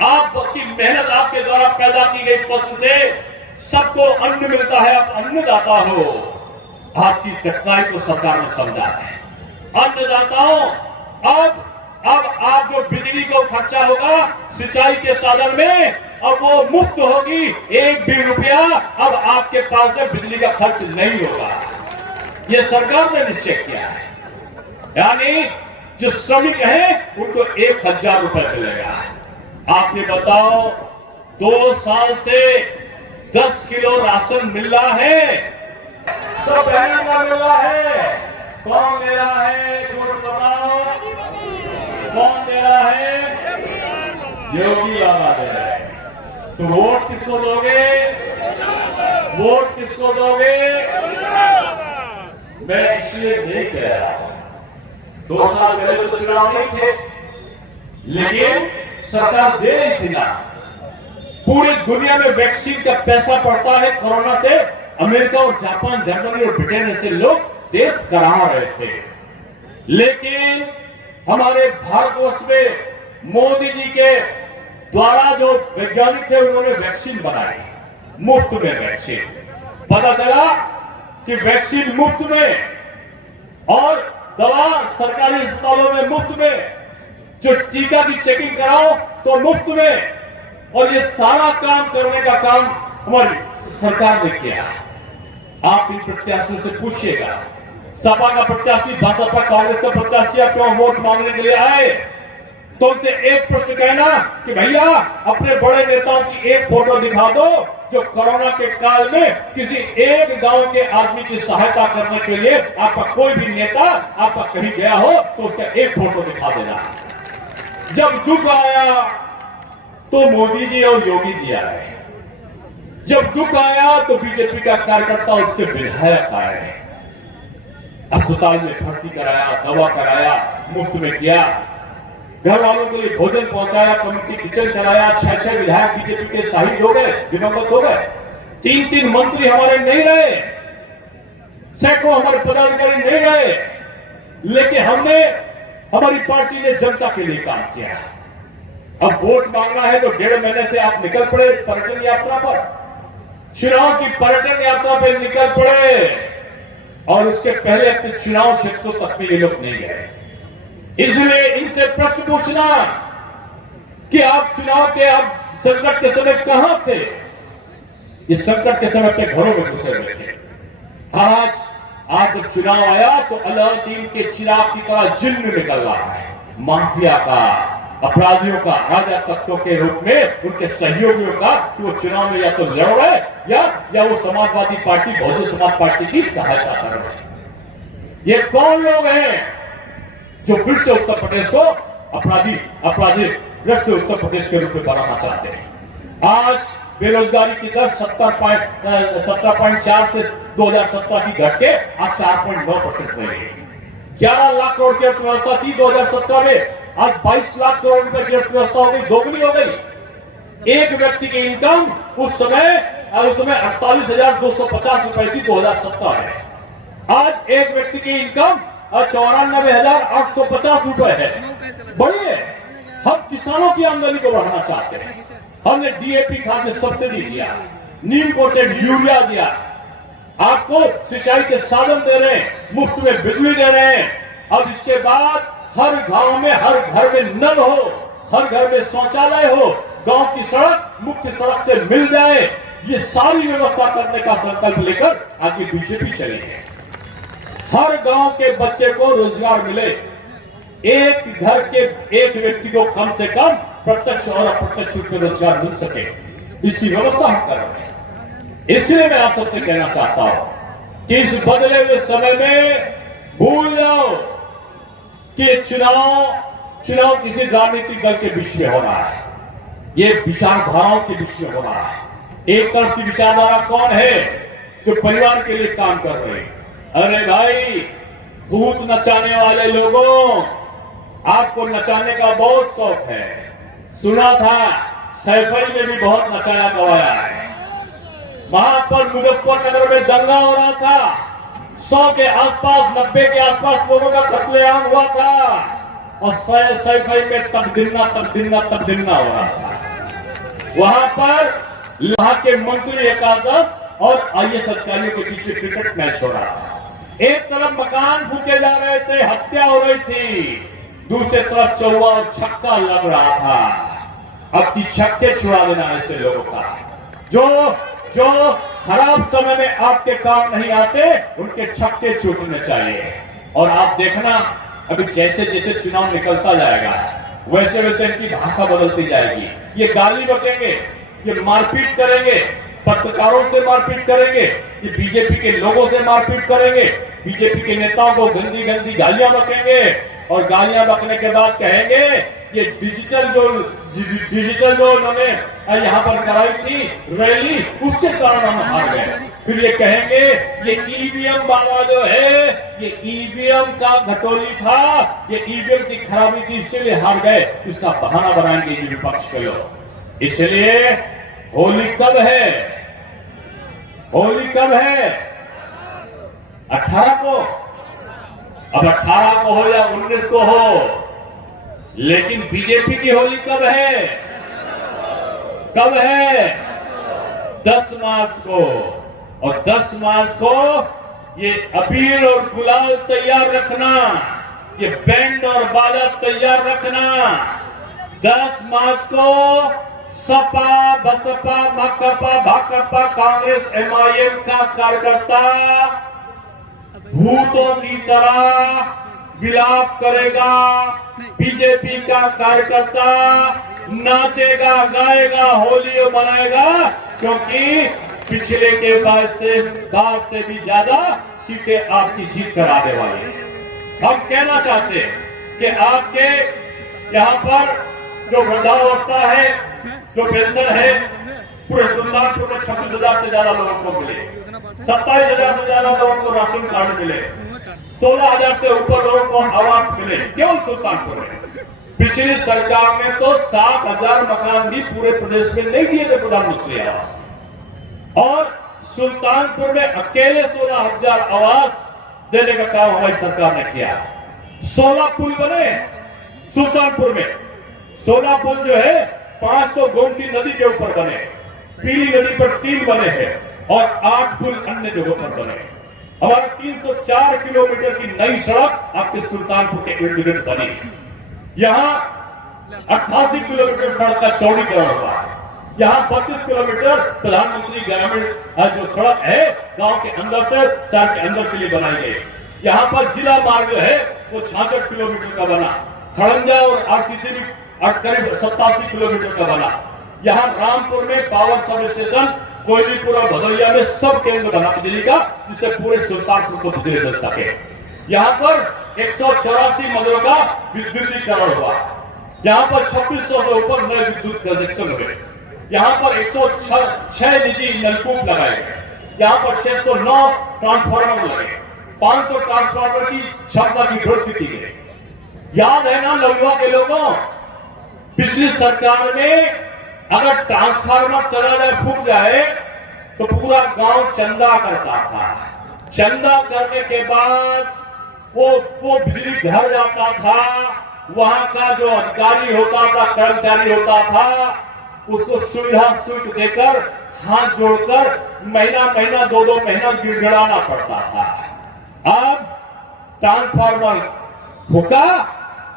आपकी मेहनत, आपके द्वारा पैदा की गई फसल से सबको अन्न मिलता है, आप अन्नदाता हो। आपकी कठिनाई को सरकार ने समझा है। अन्नदाताओं, अब आप जो बिजली को खर्चा होगा सिंचाई के साधन में, अब वो मुफ्त होगी। एक भी रुपया अब आपके पास में बिजली का खर्च नहीं होगा। ये सरकार ने निश्चय किया है। यानी जो श्रमिक हैं उनको 1000 रुपए मिलेगा। आपने बताओ, 2 साल से 10 किलो राशन मिल रहा है, सब बहनों को मिल रहा है। कौन दे रहा है, झूठ बताओ, कौन दे रहा है? योगी बाबा दे रहे हैं। तो वोट किसको दोगे? वोट किसको दोगे? मैं इसलिए नहीं कह रहा हूं, 2 साल पहले तो चुनाव नहीं थे, लेकिन सरकार दे रही थी ना। पूरी दुनिया में वैक्सीन का पैसा पड़ता है कोरोना से। अमेरिका और जापान, जर्मनी और ब्रिटेन ऐसे लोग टेस्ट करा रहे थे, लेकिन हमारे भारतवर्ष में मोदी जी के द्वारा जो वैज्ञानिक थे उन्होंने वैक्सीन बनाई, मुफ्त में वैक्सीन। पता चला कि वैक्सीन मुफ्त में और दवा सरकारी अस्पतालों में मुफ्त में, जो टीका की चेकिंग कराओ तो मुफ्त में, और ये सारा काम करने का काम हमारी सरकार ने किया। आप इन प्रत्याशियों से पूछिएगा, सपा का प्रत्याशी, बसपा कांग्रेस का प्रत्याशी क्यों वोट मांगने के लिए आए, तो उनसे एक प्रश्न कहना कि भैया अपने बड़े नेताओं की एक फोटो दिखा दो जो कोरोना के काल में किसी एक गांव के आदमी की सहायता करने के लिए आपका कोई भी नेता आपका कहीं गया हो तो उसका एक फोटो दिखा देना। जब दुख आया तो मोदी जी और योगी जी आए, जब दुख आया तो बीजेपी का कार्यकर्ता उसके विधायक आए, अस्पताल में भर्ती कराया, दवा कराया, मुफ्त में किया, घर वालों के लिए भोजन पहुंचाया, कम्युनिटी किचन चलाया। 6 विधायक बीजेपी के शहीद हो गए, दिवंगत हो गए। 3 मंत्री हमारे नहीं रहे, सैकड़ों हमारे पदाधिकारी नहीं रहे, लेकिन हमारी पार्टी ने जनता के लिए काम किया। अब वोट मांगना है तो 1.5 महीने से आप निकल पड़े पर्यटन यात्रा पर, चुनाव की पर्यटन यात्रा पर निकल पड़े, और उसके पहले अपने चुनाव क्षेत्रों तक भी ये लोग नहीं गए। इसलिए इनसे प्रश्न पूछना कि आप चुनाव के, आप संकट के समय कहां थे? इस संकट के समय अपने घरों में घुसे हुए थे। आज जब चुनाव आया तो अलाउद्दीन के चिराग की तरह जिन्न निकल रहा है, माफिया का, अपराधियों का, राजा तत्वों के रूप में उनके सहयोगियों का, कि वो चुनाव में या तो लड़ रहे या वो समाजवादी पार्टी, बहुजन समाज पार्टी की सहायता कर रहे हैं। ये कौन लोग हैं जो फिर से उत्तर प्रदेश को अपराधी ग्रस्त उत्तर प्रदेश के रूप में बनाना चाहते हैं? आज बेरोजगारी की दर 17.4 से 2017 की घट के आज 4.9% रह गई। 11 लाख करोड़ की अर्थव्यवस्था थी 2017 में, आज 22 लाख करोड़ रुपए की अर्थव्यवस्था हो गई, दोगुनी हो गई। एक व्यक्ति की इनकम उस समय 48,250 रुपए थी 2017 में। आज एक व्यक्ति की इनकम 94,850 रुपए है। बढ़ी है, हम किसानों की आमदनी को बढ़ाना चाहते हैं। हमने डीएपी खाद में सब्सिडी दिया, नीम कोटेड यूरिया दिया, आपको सिंचाई के साधन दे रहे हैं, मुफ्त में बिजली दे रहे हैं। अब इसके बाद हर गांव में, हर घर में नल हो, हर घर में शौचालय हो, गांव की सड़क मुख्य सड़क से मिल जाए, ये सारी व्यवस्था करने का संकल्प लेकर आगे बीजेपी चली है। हर गांव के बच्चे को रोजगार मिले, एक घर के एक व्यक्ति को कम से कम प्रत्यक्ष और अप्रत्यक्ष रूप में रोजगार मिल सके, इसकी व्यवस्था हम कर रहे हैं। इसलिए मैं आप सबसे कहना चाहता हूं कि इस बदले हुए समय में भूल जाओ कि चुनाव किसी राजनीतिक दल के बीच में हो रहा है, ये विचारधाराओं के बीच में हो रहा है। एक तरफ की विचारधारा कौन है? जो परिवार के लिए काम कर रहे हैं। अरे भाई, भूत नचाने वाले लोगों, आपको नचाने का बहुत शौक है। सुना था सैफई में भी बहुत नचाया गवाया है। वहां पर मुजफ्फरनगर में दंगा हो रहा था, 100 के आसपास, 90 के आसपास लोगों का कत्लेआम हुआ था, और सैफई में तकदीना हो रहा था। वहां पर वहां के मंत्री एकादश और आईएएस अधिकारियों के बीच में क्रिकेट मैच हो रहा था। एक तरफ मकान फूके जा रहे थे, हत्या हो रही थी, दूसरे तरफ चौवा और छक्का लग रहा था। अब की छक्के छुड़ा देना ऐसे लोगों का, जो खराब समय में आपके काम नहीं आते, उनके छक्के छूटने चाहिए। और आप देखना, अभी जैसे जैसे चुनाव निकलता जाएगा, वैसे वैसे इनकी भाषा बदलती जाएगी। ये गाली बकेंगे, ये मारपीट करेंगे, पत्रकारों से मारपीट करेंगे, ये बीजेपी के लोगों से मारपीट करेंगे, बीजेपी के नेताओं को गंदी गंदी गालियां बकेंगे, और गालियां बकने के बाद कहेंगे ये डिजिटल जो उन्होंने यहाँ पर कराई थी रैली, उसके कारण हम हार गए। फिर ये कहेंगे ये ईवीएम वाला जो है, ये ईवीएम का घटोली था, ये ईवीएम की खराबी थी, इसलिए हार गए। इसका बहाना बनाएंगे ये विपक्ष के लोग। इसलिए होली कब है? होली कब है? 18 को। अब 18 को हो या 19 को हो, लेकिन बीजेपी की होली कब है? कब है? 10 मार्च को। और 10 मार्च को ये अबीर और गुलाल तैयार रखना, ये बैंड और बाजा तैयार रखना। 10 मार्च को सपा, बसपा, माकपा, भाकपा, कांग्रेस, एमआईएम का कार्यकर्ता भूतों की तरह विलाप करेगा, बीजेपी का कार्यकर्ता नाचेगा, गाएगा, होली मनाएगा, क्योंकि पिछले के बाद से भी ज्यादा सीटें आपकी जीत कराने वाली है। हम कहना चाहते हैं कि आपके यहाँ पर जो वृद्धावस्था है, जो पेंशन है, पूरे सुल्तानपुर में 26,000 से ज्यादा लोगों को मिले, 27,000 से ज्यादा लोगों को राशन कार्ड मिले, 16,000 से ऊपर लोगों को आवास मिले, केवल सुल्तानपुर में। पिछली सरकार में तो 7,000 मकान भी पूरे प्रदेश में नहीं दिए थे प्रधानमंत्री आवास, और सुल्तानपुर में अकेले 16,000 आवास देने का काम हमारी सरकार ने किया। 16 पुल बने सुल्तानपुर में। 16 पुल जो है 5 तो गोमती नदी के ऊपर बने, पीली नदी पर 3 बने हैं, और 8 पुल अन्य जगहों पर बने। हमारा 304 किलोमीटर की नई सड़क आपके सुल्तानपुर के इर्द गिर्द बनी। यहाँ 88 किलोमीटर सड़क का चौड़ीकरण हुआ है। यहाँ 32 किलोमीटर प्रधानमंत्री ग्रामीण जो सड़क है गांव के अंदर से शहर के अंदर के लिए बनाई गई। यहाँ पर जिला मार्ग जो है वो 66 किलोमीटर का बना। खड़ंजा और आरसीसी भी करीब 87 किलोमीटर का बना। यहाँ रामपुर में पावर सब स्टेशन, कोयलीपुर और भदौरिया में सब केंद्र बना बिजली का, जिससे पूरे सुल्तानपुर को बिजली मिल सके। यहाँ पर 184 मंदिरों का विद्युतीकरण हुआ। यहाँ पर 2600 से ऊपर नए विद्युत कनेक्शन हुए। यहाँ पर 106 निजी नलकूप लगाए गए। यहाँ पर 609 ट्रांसफार्मर लगे, 500 ट्रांसफार्मर की क्षमता की वृद्धि की गई। याद है ना लौवा के लोगों, पिछली सरकार में अगर ट्रांसफार्मर चला जाए, फूक जाए, तो पूरा गांव चंदा करता था। चंदा करने के बाद वो बिजली घर जाता था, वहां का जो अधिकारी होता था, कर्मचारी होता था, उसको सुविधा शुल्क देकर हाथ जोड़कर महीना महीना 2-2 महीना गिड़गिड़ाना पड़ता था। अब ट्रांसफार्मर फूका,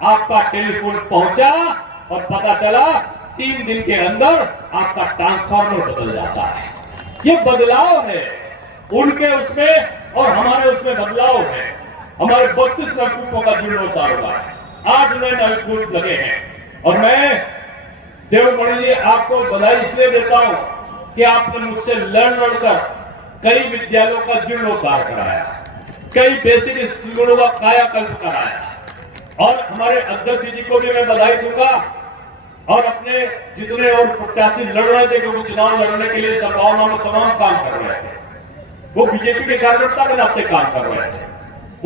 आपका टेलीफोन पहुंचा और पता चला 3 दिन के अंदर आपका ट्रांसफार्मर बदल जाता है। ये बदलाव है, उनके उसमें और हमारे उसमें बदलाव है। हमारे 32 नलकूपों का जीर्णोद्धार हुआ है, 8 नए नलकूप लगे हैं। और मैं देवमणि जी आपको बधाई इसलिए देता हूं कि आपने मुझसे लड़कर कई विद्यालयों का जीर्णोद्धार कराया, कई बेसिक स्कूलों का कायाकल्प कराया। और हमारे अध्यक्ष जी को भी मैं बधाई दूंगा और अपने जितने और प्रत्याशी लड़ रहे थे, क्योंकि चुनाव लड़ने के लिए संभावना में तमाम काम कर रहे थे, वो बीजेपी के कार्यकर्ता के नाते काम कर रहे थे।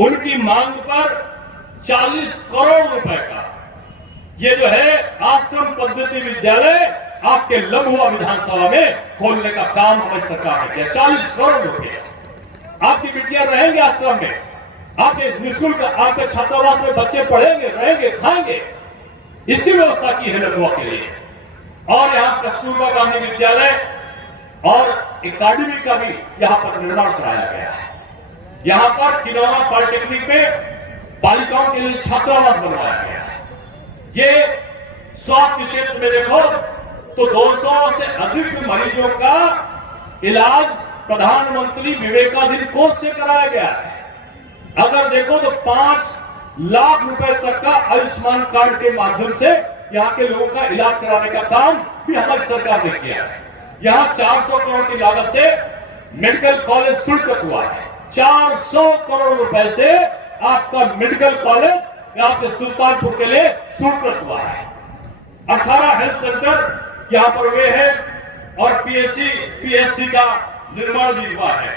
उनकी मांग पर 40 करोड़ रुपए का ये जो है आश्रम पद्धति विद्यालय आपके लम्हुआ विधानसभा में खोलने का काम हमारी सरकार ने किया। 40 करोड़ रुपए आपकी बेटियां रहेंगे आश्रम में, आपके निःशुल्क आपके छात्रावास में बच्चे पढ़ेंगे, रहेंगे, खाएंगे, इसकी व्यवस्था की है लम्हुआ के लिए। और यहाँ कस्तूरबा गांधी विद्यालय और एकेडमी का भी यहाँ पर निर्माण कराया गया है। यहाँ पर किनौरा पॉलिटेक्निक में बालिकाओं के लिए छात्रावास बनवाया गया है। ये स्वास्थ्य क्षेत्र में देखो तो 200 से अधिक मरीजों का इलाज प्रधानमंत्री विवेकाधीन कोष से कराया गया है। अगर देखो तो 5 लाख रुपए तक का आयुष्मान कार्ड के माध्यम से यहाँ के लोगों का इलाज कराने का काम भी हमारी सरकार ने किया है। यहाँ 400 करोड़ की लागत से मेडिकल कॉलेज शुल्क हुआ है। 400 करोड़ रुपए से आपका मेडिकल कॉलेज यहाँ पे सुल्तानपुर के लिए शुल्क हुआ है। 18 हेल्थ सेंटर यहाँ पर हुए हैं और पीएससी का निर्माण भी हुआ है।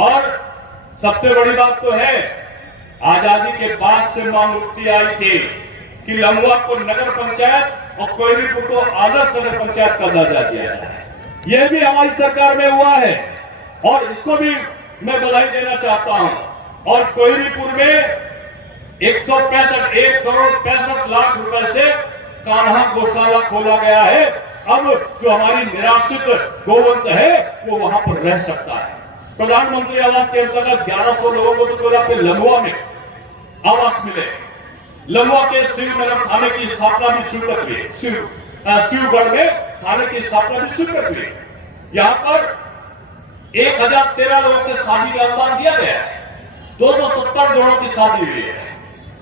और सबसे बड़ी बात तो है, आजादी के बाद से मांग उठती आई थी कि लम्हुआ को नगर पंचायत और कोयलीपुर को आदर्श नगर पंचायत का दर्जा दिया जाए। यह भी हमारी सरकार में हुआ है और इसको भी मैं बधाई देना चाहता हूं। और कोयलीपुर में 1 करोड़ 65 लाख रुपए से कान्हा गौशाला खोला गया है। अब जो हमारी निराश्रित गोवंश है वो वहां पर रह सकता है। प्रधानमंत्री आवास के अंतर्गत 1100 लोगों को तो पे लम्हुआ में आवास मिले। लम्हुआ के शिवनगर थाने की स्थापना भी स्वीकृत हुई, शिवगढ़ में थाने की स्थापना भी स्वीकृत हुई। यहाँ पर 1013 लोगों के शादी का अनुदान दिया गया है, 270 जोड़ों की शादी हुई है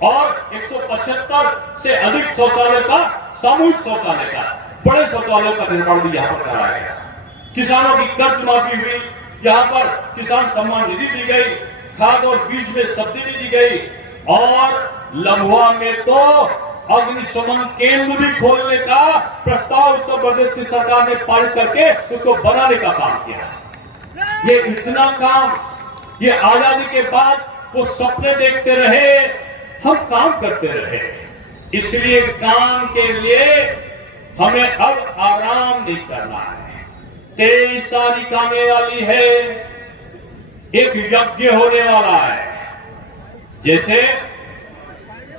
और 175 से अधिक शौचालय का, सामूहिक शौचालय का, बड़े शौचालय का निर्माण भी यहाँ पर कराया गया। किसानों की कर्ज माफी हुई, यहाँ पर किसान सम्मान निधि दी गई, खाद और बीज में सब्सिडी दी गई और लम्हुआ में तो अग्निशमन केंद्र भी खोलने का प्रस्ताव उत्तर प्रदेश की सरकार ने पारित करके उसको बनाने का काम किया। ये इतना काम, ये आजादी के बाद वो सपने देखते रहे, हम काम करते रहे। इसलिए काम के लिए हमें अब आराम नहीं करना है। 23 तारीख आने वाली है, एक यज्ञ होने वाला है। जैसे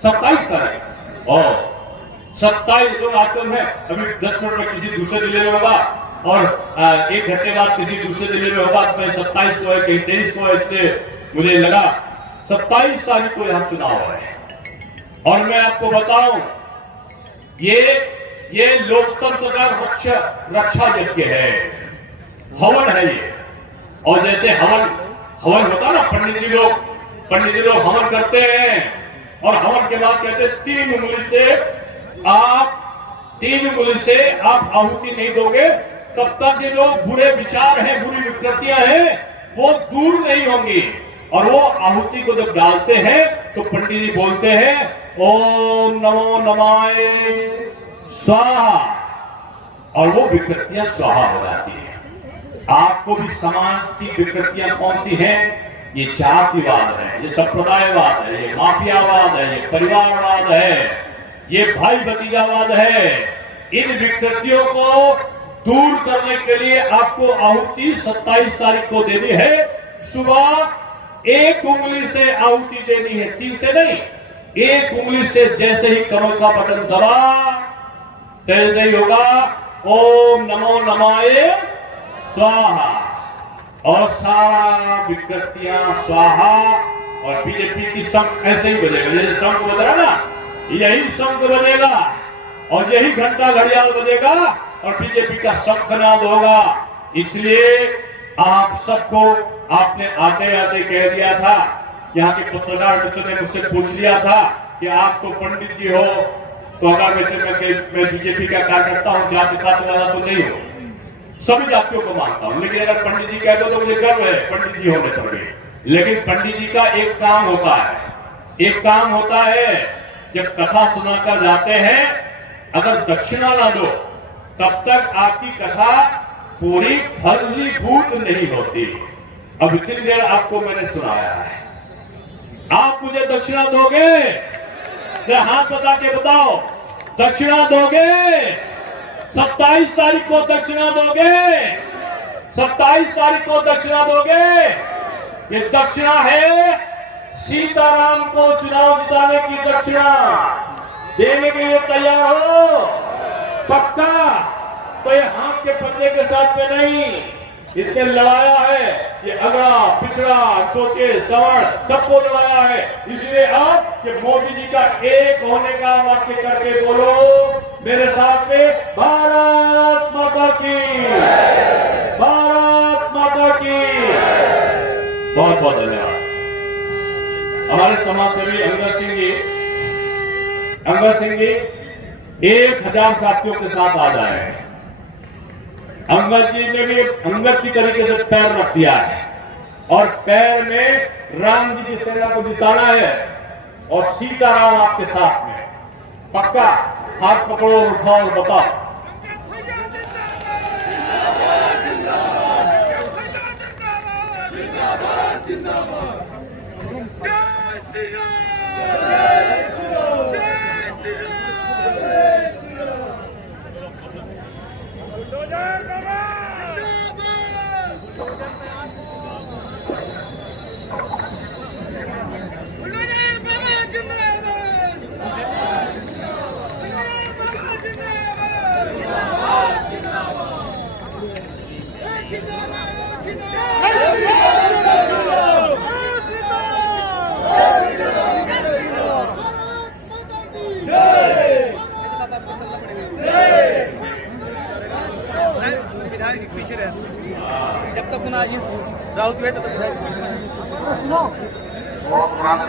27 तारीख और 27 जो आजकल में अभी 10 मिनट में किसी दूसरे जिले में होगा और 1 घंटे बाद किसी दूसरे जिले में होगा। तो 27 को है, कहीं 23 को है, इसलिए मुझे लगा 27 तारीख को यहां चुनाव है। और मैं आपको बताऊं, ये लोकतंत्र का रक्षा यज्ञ है, हवन है ये। और जैसे हवन होता ना, पंडित जी लोग हवन करते हैं और हवन के बाद कहते हैं 3 उंगली से आप आहुति नहीं दोगे तब तक ये लोग बुरे विचार हैं, बुरी विकृतियां हैं, वो दूर नहीं होंगी। और वो आहुति को जब डालते हैं तो पंडित जी बोलते हैं ओम नमो नमाय स्वाहा, और वो विकृतियां स्वाहा हो जाती है। आपको भी समाज की विकृतियां कौन सी हैं? ये जातिवाद है, ये संप्रदायवाद है, ये माफियावाद है, ये परिवारवाद है, ये भाई भतीजावाद है। इन विकृतियों को दूर करने के लिए आपको आहुति 27 तारीख को देनी है। सुबह 1 उंगली से आहुति देनी है, 3 से नहीं, एक उंगली से जैसे ही कमल का बटन दबा तैसे ही होगा ओम नमो नमाय स्वाहा, और सारा विकृतियां स्वाहा, और बीजेपी की शंख ऐसे ही बजेगा, जैसे शंख बज रहा ना, यही शंख बजेगा और यही घंटा घड़ियाल बजेगा और बीजेपी का शंखनाद होगा। इसलिए आप सबको आपने आते आते कह दिया था, यहाँ के पत्रकार मित्र ने मुझसे पूछ लिया था कि आप तो पंडित जी हो, तो अगर मैं बीजेपी का कार्यकर्ता हूं, जाति पात वाला तो नहीं हो, सभी जातियों को मानता हूं, लेकिन अगर पंडित जी कह दो तो मुझे गर्व है पंडित जी होने पर भी। लेकिन पंडित जी का एक काम होता है, एक काम होता है, जब कथा सुनाकर जाते हैं, अगर दक्षिणा ना दो तब तक आपकी कथा पूरी फलीभूत नहीं होती। अब इतनी देर आपको मैंने सुनाया है, आप मुझे दक्षिणा दोगे? हाथ बता के बताओ, दक्षिणा दोगे? 27 तारीख को दक्षिणा दोगे? 27 तारीख को दक्षिणा दोगे? ये दक्षिणा है सीताराम को चुनाव जिताने की दक्षिणा। देने के लिए तैयार हो? पक्का? तो ये हाथ के पत्ते के साथ में नहीं, इसने लड़ाया है, ये अगड़ा पिछड़ा सोचे सवर्ण सबको लड़ाया है। इसलिए आप कि मोदी जी का एक होने का वाक्य करके बोलो मेरे साथ में, भारत माता की, भारत माता की। बहुत बहुत धन्यवाद। हमारे समाज सेवी अंगर सिंह जी 1000 साथियों के साथ आ जाए। अंगद जी ने भी अंगद की तरीके से पैर रख दिया है, और पैर में राम जी की सेना को जिताना है, और सीताराम आपके साथ में। पक्का? हाथ पकड़ो, उठाओ और बताओ। पीछे रहे जब तक उन्हें इस राउत हुए तब तक सुनो। बहुत पुराने